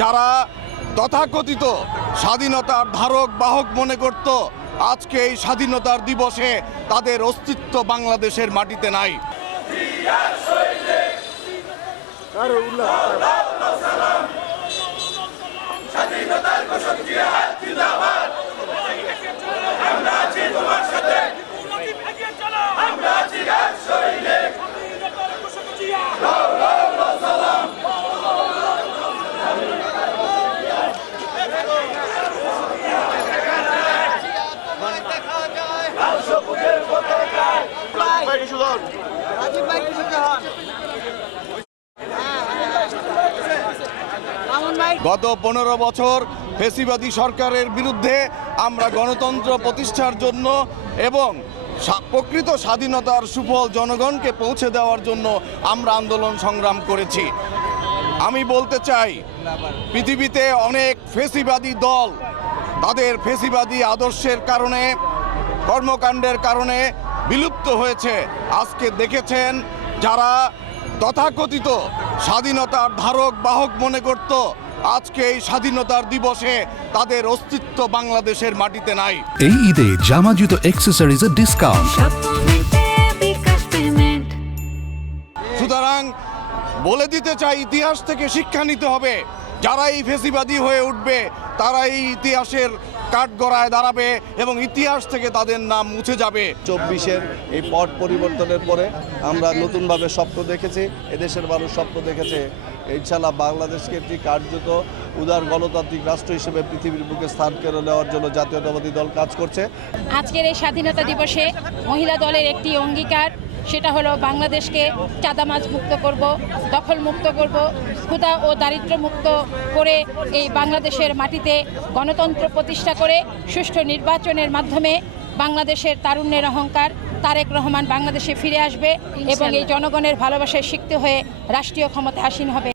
যারা তথাকথিত স্বাধীনতার ধারক বাহক মনে করত, আজকে এই স্বাধীনতার দিবসে তাদের অস্তিত্ব বাংলাদেশের মাটিতে নাই। গত 15 বছর ফ্যাসিবাদী সরকারের বিরুদ্ধে আমরা গণতন্ত্র প্রতিষ্ঠার জন্য এবং প্রকৃত স্বাধীনতার সুফল জনগণকে পৌঁছে দেওয়ার জন্য আমরা আন্দোলন সংগ্রাম করেছি। আমি বলতে চাই, পৃথিবীতে অনেক ফ্যাসিবাদী দল তাদের ফ্যাসিবাদী আদর্শের কারণে, কর্মকাণ্ডের কারণে বিলুপ্ত হয়েছে। আজকে দেখেছেন, যারা তথাকথিত স্বাধীনতার ধারক বাহক মনে করত, আজকে এই স্বাধীনতার দিবসে তাদের অস্তিত্ব বাংলাদেশের মাটিতে নাই। এই ঈদে জামা জুতো অ্যাকসেসরিজের ডিসকাউন্ট। সুতরাং বলে দিতে চাই, ইতিহাস থেকে শিক্ষা নিতে হবে। যারা এই ফ্যাসিবাদী হয়ে উঠবে, তারা এই ইতিহাসের কাঠগড়ায় দাঁড়াবে এবং ইতিহাস থেকে তাদের নাম মুছে যাবে। 24-এর এই পট পরিবর্তনের পরে আমরা নতুনভাবে স্বপ্ন দেখেছি, এদেশের মানুষ স্বপ্ন দেখেছে ইনশাআল্লাহ বাংলাদেশকে একটি কার্যত উদার গণতান্ত্রিক রাষ্ট্র হিসেবে পৃথিবীর বুকে স্থান করে নেওয়ার জন্য জাতীয়তাবাদী দল কাজ করছে। আজকের এই স্বাধীনতা দিবসে মহিলা দলের একটি অঙ্গীকার, সেটা হলো বাংলাদেশকে চাঁদাবাজ মুক্ত করব, দখল মুক্ত করব, ক্ষুধা ও দারিদ্র্য মুক্ত করে এই বাংলাদেশের মাটিতে গণতন্ত্র প্রতিষ্ঠা করে সুষ্ঠু নির্বাচনের মাধ্যমে বাংলাদেশের তারুণ্যের অহংকার তারেক রহমান বাংলাদেশে ফিরে আসবে এবং এই জনগণের ভালোবাসায় সিক্ত হয়ে রাষ্ট্রীয় ক্ষমতায় আসীন হবে।